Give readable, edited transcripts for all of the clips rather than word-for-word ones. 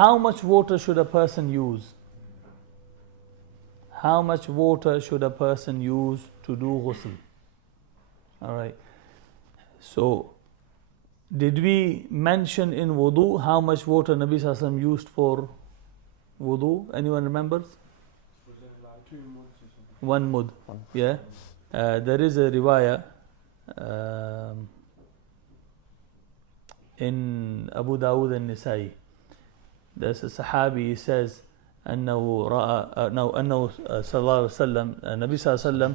how much water should a person use? How much water should a person use to do ghusl? Alright. So, did we mention in wudu how much water Nabi Sallallahu Alaihi Wasallam used for wudu? Anyone remembers? One mud. Yeah. There is a riwayah in Abu Dawood and Nisa'i. There's a Sahabi, he says, أنه رأى أنه صلى الله عليه وسلم النبي صلى الله عليه وسلم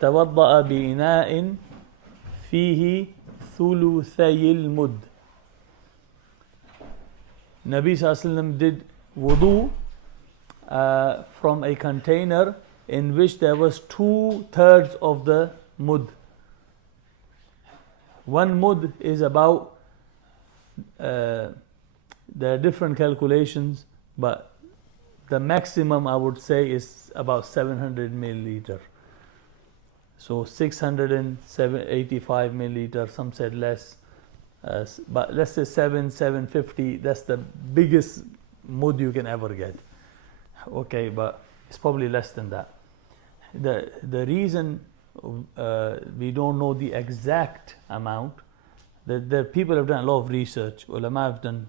توضأ بإناء فيه ثلثي المد. Nabi صلى الله عليه وسلم did wudu from a container in which there was 2/3 of the mud. One mud is about, there are different calculations, but the maximum I would say is about 700 milliliter. So 685 milliliter, some said less, but let's say 750, that's the biggest mud you can ever get. Okay, but it's probably less than that. The reason we don't know the exact amount, that people have done a lot of research, ulama have done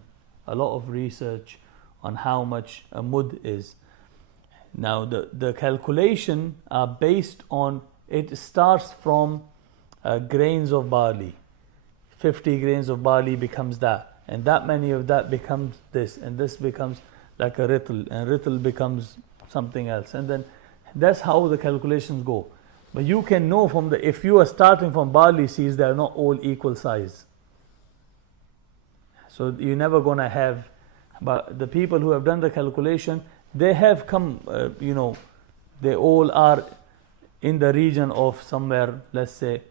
a lot of research on how much a mud is. Now the calculation are based on, it starts from grains of barley. 50 grains of barley becomes that, and that many of that becomes this, and this becomes like a ritl, and ritl becomes something else, and then that's how the calculations go. But you can know from if you are starting from barley seeds, they are not all equal size. So you're never going to have, but the people who have done the calculation, they have come, they all are in the region of somewhere, let's say,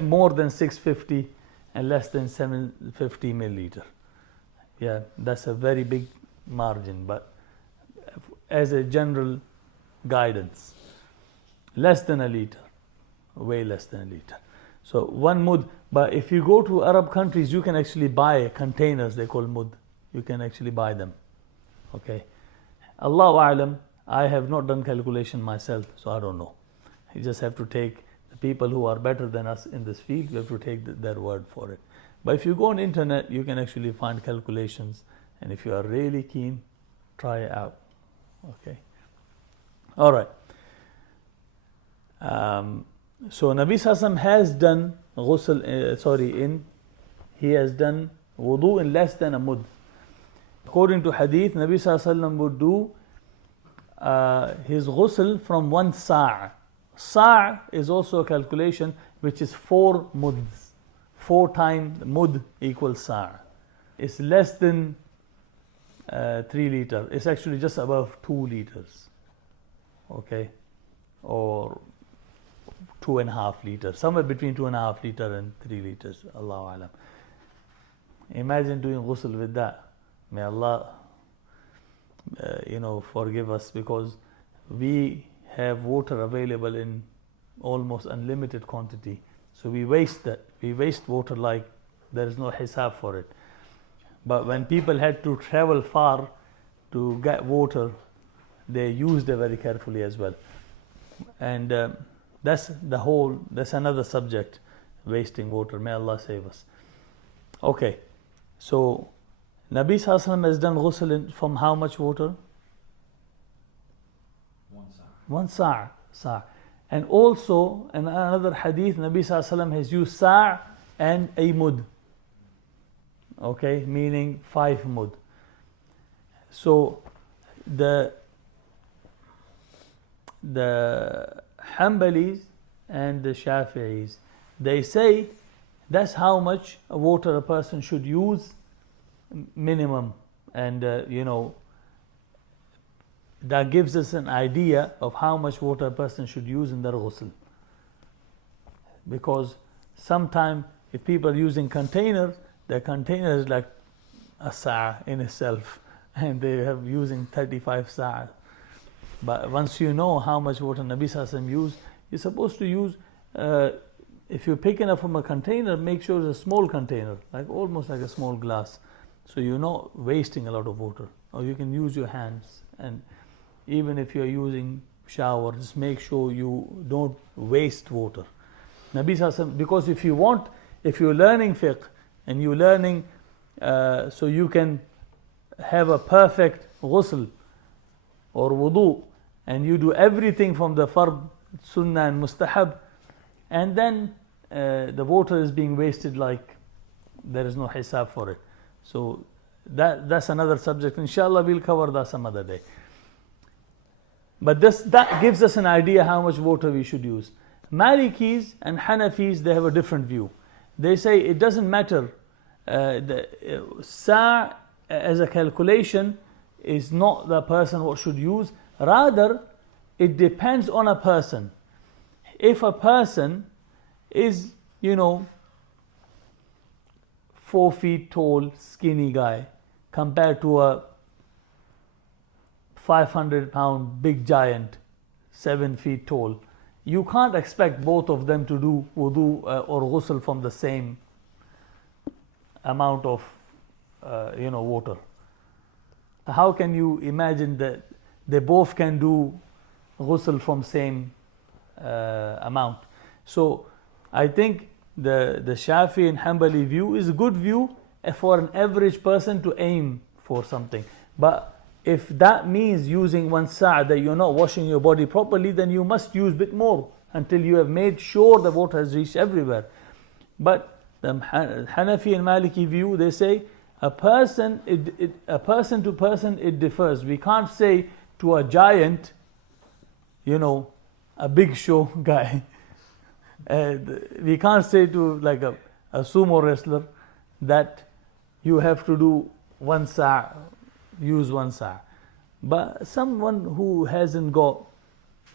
more than 650 and less than 750 milliliter. Yeah, that's a very big margin, but as a general guidance, less than a liter, way less than a liter. So one mud, but if you go to Arab countries, you can actually buy containers, they call mud. You can actually buy them. Okay. Allahu A'lam, I have not done calculation myself, so I don't know. You just have to take the people who are better than us in this field, you have to take their word for it. But if you go on internet, you can actually find calculations, and if you are really keen, try it out. Okay. All right. So Nabi Sallallahu has done ghusl, he has done wudu in less than a mud. According to hadith, Nabi Sallallahu would do his ghusl from 1 sa'. Sa' is also a calculation which is 4 muds. 4 times mud equals sa'. It's less than 3 liter. It's actually just above 2 liters. Okay, or 2.5 liters, somewhere between 2.5 liter and 3 liters. Allahu Alam. Imagine doing ghusl with that. May Allah, forgive us, because we have water available in almost unlimited quantity. So we waste that. We waste water like there is no hisab for it. But when people had to travel far to get water, they used it very carefully as well. And that's another subject, wasting water. May Allah save us. Okay, so Nabi Sallallahu Alaihi Wasallam has done ghusl from how much water? 1 sa'. And also in another hadith, Nabi Sallallahu Alaihi Wasallam has used sa' and a mud. Okay, meaning 5 mud. So the Hanbalis and the Shafi'is, they say that's how much water a person should use minimum, and that gives us an idea of how much water a person should use in their ghusl. Because sometimes if people are using containers, the container is like a sa' in itself, and they have using 35 sa'. But once you know how much water Nabi Sallallahu Alaihi Wasallam used, you're supposed to use, if you're picking up from a container, make sure it's a small container, like almost like a small glass. So you're not wasting a lot of water. Or you can use your hands. And even if you're using shower, just make sure you don't waste water. Nabi Sallallahu, because if you're learning fiqh and you're learning so you can have a perfect ghusl or wudu, and you do everything from the fard, sunnah and mustahab, and then the water is being wasted like there is no hisab for it. So that's another subject. Inshallah, we'll cover that some other day. But that gives us an idea how much water we should use. Malikis and Hanafis, they have a different view. They say it doesn't matter. The sa' as a calculation is not the person what should use. Rather, it depends on a person. If a person is, 4 feet tall, skinny guy, compared to a 500-pound big giant, 7 feet tall, you can't expect both of them to do wudu or ghusl from the same amount of water. How can you imagine that they both can do ghusl from same amount? So I think the Shafi and Hanbali view is a good view for an average person to aim for something. But if that means using one sa' that you're not washing your body properly, then you must use a bit more until you have made sure the water has reached everywhere. But the Hanafi and Maliki view, they say a person to person it differs. We can't say to a giant, a big show guy. We can't say to like a sumo wrestler that you have to do one sa', use one sa'. But someone who hasn't got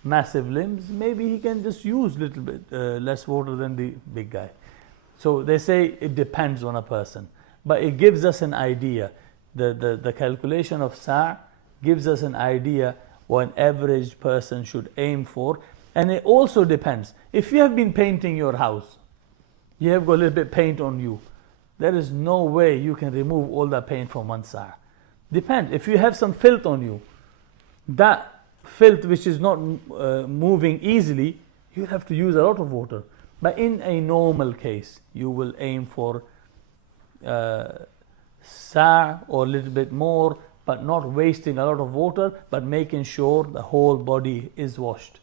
massive limbs, maybe he can just use little bit less water than the big guy. So they say it depends on a person, but it gives us an idea. The calculation of sa' gives us an idea what an average person should aim for. And it also depends. If you have been painting your house, you have got a little bit paint on you, there is no way you can remove all that paint from one sa'. Depends. If you have some filth on you, that filth which is not moving easily, you have to use a lot of water. But in a normal case, you will aim for sa' or a little bit more, but not wasting a lot of water, but making sure the whole body is washed.